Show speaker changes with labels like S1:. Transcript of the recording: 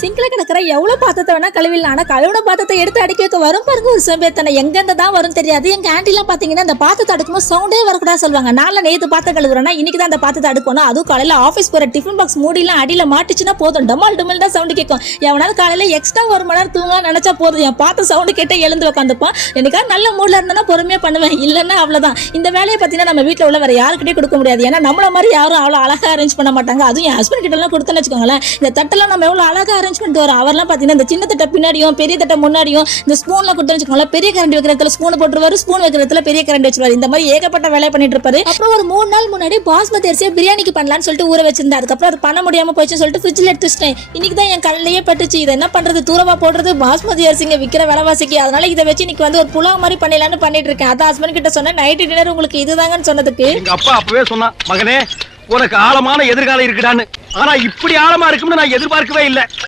S1: சிங்கில கிடக்கிற எவ்வளோ பாத்திரத்தை வேணா கழுவிடலாம். ஆனால் கழுவின பாத்திரத்தை எடுத்து அடிக்க வைக்க வரும் பாருங்க ஒரு சோம்பேத்தனை எங்கேருந்து தான் வரும் தெரியாது. எங்கள் ஆண்டிலாம் பார்த்தீங்கன்னா அந்த பாத்திரத்தை அடுக்கும்போது சவுண்டே வரக்கூடாது சொல்லுவாங்க. நாளில் நேற்று பாத்திரம் கழுவுறேன்னா இன்னைக்கு தான் அந்த பாத்திரத்தை அடுக்கணும். அதுவும் காலையில் ஆஃபீஸ் போகிற டிஃபன் பாக்ஸ் மூடிலாம் அடியில் மாட்டுச்சுன்னா போதும். டமால் டமால் தான் சவுண்ட் கேட்கும். எவனாலும் காலையில் எக்ஸ்ட்ரா ஒரு மணி நேரம் தூங்க நினச்சா போதும். என் பார்த்த சவுண்டு கேட்டே எழுந்து உட்காந்துப்பான் எனக்காக நல்ல மூடில் இருந்தேன்னா பொறுமையாக பண்ணுவேன். இல்லைன்னா அவ்வளோதான் இந்த வேலையை பார்த்தீங்கன்னா நம்ம வீட்டில் உள்ள வேறு யாருக்கிட்டே கொடுக்க முடியாது. ஏன்னா நம்மள மாதிரி யாரும் அவ்வளோ அழகாக அரேஞ்ச் பண்ண மாட்டாங்க. அதுவும் என் ஹஸ்பண்ட் கிட்டலாம் கொடுத்தேன்னு வச்சுக்கோங்களேன். இந்த தட்டெல்லாம் நம்ம எவ்வளோ அழகா அரேஞ்ச் பண்ணிட்டு வரோம் அவர்லாம் பார்த்தீங்கன்னா இந்த சின்ன தட்டை பின்னாடியும் பெரிய தட்டை முன்னாடியும் இந்த ஸ்பூன்ல கொடுத்து வச்சுக்கோங்களேன் பெரிய கரண்டி வைக்கிற இடத்துல ஸ்பூன் போட்டுருவாரு ஸ்பூன் வைக்கிற இடத்துல பெரிய கரண்டி வச்சிருவாரு. இந்த மாதிரி ஏகப்பட்ட வேலையை பண்ணிட்டு இருப்பாரு. அப்புறம் ஒரு மூணு நாள் முன்னாடி பாஸ்மதி அரிசியை பிரியாணிக்கு பண்ணலாம்னு சொல்லிட்டு ஊற வச்சிருந்தேன் அதுக்கப்புறம் அது பண்ண முடியாம போச்சுன்னு சொல்லிட்டு ஃப்ரிட்ஜில் எடுத்து வச்சிட்டேன் இன்னைக்கு தான் என் கல்லையே பட்டுச்சு. இதை என்ன பண்றது? தூரமா போடுறது? பாஸ்மதி அரிசிங்க விற்கிற விலைவாசிக்கு. அதனால இதை வச்சு இன்னைக்கு வந்து ஒரு புலாவ் மாதிரி பண்ணலாம்னு பண்ணிட்டு இருக்கேன். அதான் ஹஸ்பண்ட் கிட்ட சொன்னேன் நைட்டு டின்னர் உங்களுக்கு இதுதாங்கன்னு சொன்னதுக்கு.
S2: எங்க அப்பா அப்பவே சொன்னான் மகனே உனக்கு ஆழமான எதிர்காலம் இருக்குடான்னு. ஆனா இப்படி ஆழமா இருக்கும்னு நான் எதிர்பார்க்கவே இல்லை.